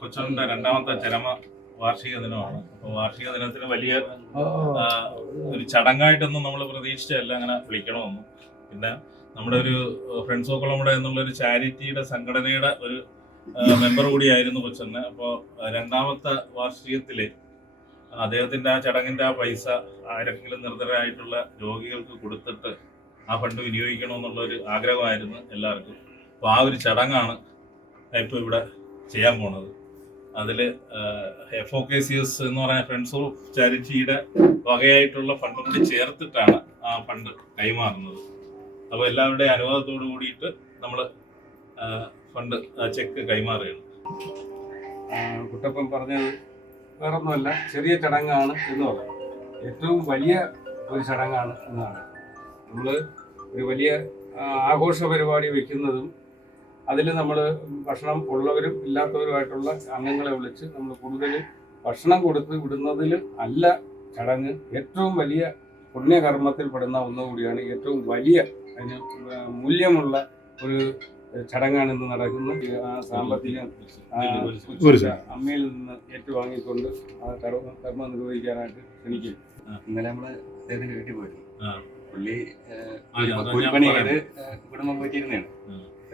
കൊച്ചോന്റെ രണ്ടാമത്തെ ചരമ വാർഷിക ദിനമാണ്. അപ്പോൾ വാർഷിക ദിനത്തിന് വലിയ ഒരു ചടങ്ങായിട്ടൊന്നും നമ്മൾ പ്രതീക്ഷിച്ചല്ല അങ്ങനെ വിളിക്കണമെന്നും. പിന്നെ നമ്മുടെ ഒരു ഫ്രണ്ട്സ് ഓഫ് കൊളംബിയ എന്നുള്ളൊരു ചാരിറ്റിയുടെ സംഘടനയുടെ ഒരു മെമ്പർ കൂടിയായിരുന്നു കൊച്ചന്. അപ്പോൾ രണ്ടാമത്തെ വാർഷികത്തിൽ അദ്ദേഹത്തിന്റെ ആ ചടങ്ങിന്റെ ആ പൈസ ആരെങ്കിലും നിർധനരായിട്ടുള്ള രോഗികൾക്ക് കൊടുത്തിട്ട് ആ ഫണ്ട് വിനിയോഗിക്കണമെന്നുള്ളൊരു ആഗ്രഹമായിരുന്നു എല്ലാവർക്കും. അപ്പോൾ ആ ഒരു ചടങ്ങാണ് ഇപ്പോൾ ഇവിടെ ചെയ്യാൻ പോണത്. അതിൽ FOKCS എന്ന് പറയുന്ന ഫ്രണ്ട്സ് ഓഫ് ചാരിറ്റിയുടെ വകയായിട്ടുള്ള ഫണ്ടും കൂടി ചേർത്തിട്ടാണ് ആ ഫണ്ട് കൈമാറുന്നത്. അപ്പോൾ എല്ലാവരുടെയും അനുവാദത്തോടു കൂടിയിട്ട് നമ്മൾ ഫണ്ട് ചെക്ക് കൈമാറുകയാണ്. കുട്ടപ്പൻ പറഞ്ഞത് വേറൊന്നുമല്ല, ചെറിയ ചടങ്ങാണ് എന്ന് പറയാം. ഏറ്റവും വലിയ ഒരു ചടങ്ങാണ് എന്നാണ്. നമ്മൾ ഒരു വലിയ ആഘോഷ പരിപാടി വെക്കുന്നതും അതിൽ നമ്മൾ ഭക്ഷണം ഉള്ളവരും ഇല്ലാത്തവരുമായിട്ടുള്ള അംഗങ്ങളെ വിളിച്ച് നമ്മൾ കൂടുതൽ ഭക്ഷണം കൊടുത്ത് വിടുന്നതിൽ അല്ല ചടങ്ങ്. ഏറ്റവും വലിയ പുണ്യകർമ്മത്തിൽ പെടുന്ന ഒന്നുകൂടിയാണ്. ഏറ്റവും വലിയ അതിന് മൂല്യമുള്ള ഒരു ചടങ്ങാണ് ഇന്ന് നടക്കുന്നത്. സാമ്പത്തിക അമ്മയിൽ നിന്ന് ഏറ്റുവാങ്ങിക്കൊണ്ട് ആ കർമ്മം നിർവഹിക്കാനായിട്ട് ക്ഷണിക്കും. ഇന്നലെ നമ്മള് അദ്ദേഹത്തിന്റെ വീട്ടിൽ പോയിരുന്നു. പുള്ളി കൂലിപ്പണി ചെയ്ത് കുടുംബം പോയിട്ടിരുന്നതാണ്.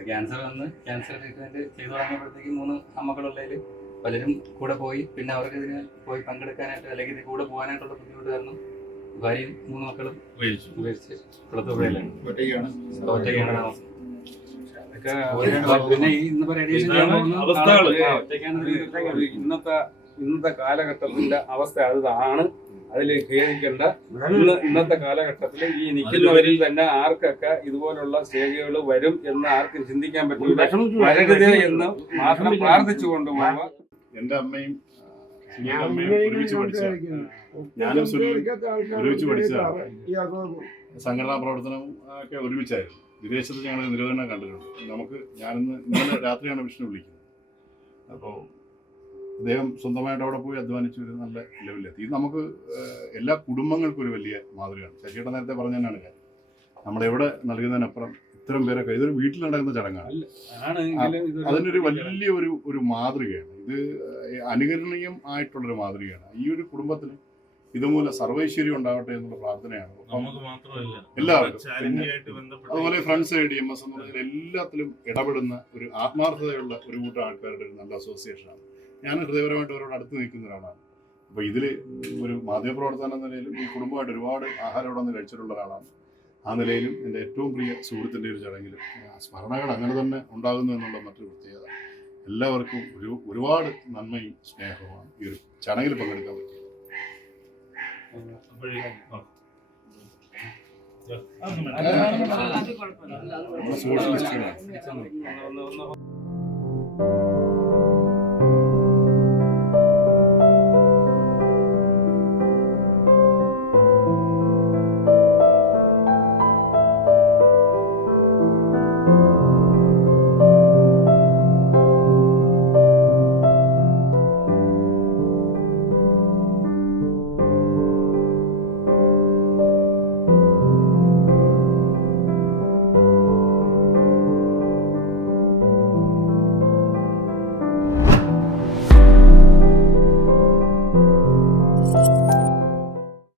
ക്യാൻസർ വന്ന് ക്യാൻസർ ട്രീറ്റ്മെന്റ് ചെയ്തു തുടങ്ങിയപ്പോഴത്തേക്ക് 3 അമ്മകളുള്ളതിൽ പലരും കൂടെ പോയി. പിന്നെ അവർക്ക് ഇതിന് പോയി പങ്കെടുക്കാനായിട്ട് അല്ലെങ്കിൽ ഇതിൽ കൂടെ പോകാനായിട്ടുള്ള ബുദ്ധിമുട്ട് കാരണം ഭാര്യയും 3 മക്കളും ഉപേക്ഷിച്ച് കുളത്തുപുഴയിലാണ്. ഒറ്റയ്ക്കാണ് താമസം. പിന്നെ ഇന്നിപ്പോ റേഡിയേഷൻ ഇന്നത്തെ കാലഘട്ടത്തിന്റെ അവസ്ഥ അതാണ്. അതിൽ ഖേദിക്കേണ്ട. ഇന്നത്തെ കാലഘട്ടത്തിൽ ഈ നിൽക്കുന്നവരിൽ തന്നെ ആർക്കൊക്കെ ഇതുപോലുള്ള സ്റ്റേജുകൾ വരും എന്ന് ആർക്കും ചിന്തിക്കാൻ പറ്റില്ല. വരരുത് എന്ന് മാത്രം പ്രാർത്ഥിച്ചു കൊണ്ടുപോകുക. എന്റെ അമ്മയും ഒരുമിച്ച് പഠിച്ച, ഞാനും ഒരുമിച്ച് പഠിച്ചതാണ്. സംഘടനാ പ്രവർത്തനം ഒക്കെ ഒരുമിച്ചായിരുന്നു. വിദേശത്ത് ഞങ്ങൾ നിരോധനം കണ്ടിട്ടുണ്ട്. ഇന്നലെ രാത്രിയാണ് വിഷ്ണു വിളിക്കുന്നത്. അപ്പോൾ അദ്ദേഹം സ്വന്തമായിട്ട് അവിടെ പോയി അധ്വാനിച്ച് ഒരു നല്ല ലെവലിലെത്തി. ഇത് നമുക്ക് എല്ലാ കുടുംബങ്ങൾക്കും ഒരു വലിയ മാതൃകയാണ്. ശശിയുടെ നേരത്തെ പറഞ്ഞ തന്നെയാണ് കാര്യം. നമ്മളെവിടെ നൽകുന്നതിനപ്പുറം ഇത്തരം പേരൊക്കെ ഇതൊരു വീട്ടിൽ നടക്കുന്ന ചടങ്ങാണ്. അതിനൊരു വലിയ ഒരു മാതൃകയാണ്. ഇത് അനുകരണീയം ആയിട്ടുള്ളൊരു മാതൃകയാണ്. ഈ ഒരു കുടുംബത്തിന് ഇതുമൂലം സർവൈശ്വര്യം ഉണ്ടാവട്ടെ എന്നുള്ള പ്രാർത്ഥനയാണ് എല്ലാവർക്കും. അതുപോലെ ഫ്രണ്ട്സ് DMS എന്ന് പറഞ്ഞാൽ എല്ലാത്തിലും ഇടപെടുന്ന ഒരു ആത്മാർത്ഥതയുള്ള ഒരു കൂട്ടം ആൾക്കാരുടെ ഒരു നല്ല അസോസിയേഷനാണ്. ഞാൻ ഹൃദയപരമായിട്ട് അവരോട് അടുത്ത് നിൽക്കുന്ന ഒരാളാണ്. അപ്പോൾ ഇതിൽ ഒരു മാധ്യമപ്രവർത്തനം എന്ന നിലയിലും ഈ കുടുംബമായിട്ട് ഒരുപാട് ആഹാരം ഇവിടെ നിന്ന് കഴിച്ചിട്ടുള്ള ഒരാളാണ്. ആ നിലയിലും എൻ്റെ ഏറ്റവും പ്രിയ സുഹൃത്തിൻ്റെ ഒരു ചടങ്ങിലും സ്മരണകൾ അങ്ങനെ തന്നെ ഉണ്ടാകുന്നു എന്നുള്ള മറ്റൊരു പ്രത്യേകത. എല്ലാവർക്കും ഒരുപാട് നന്മയും സ്നേഹവുമാണ് ഈ ഒരു ചടങ്ങിൽ പങ്കെടുക്കാൻ പറ്റിയത്. സോഷ്യലിസ്റ്റുകളാണ്.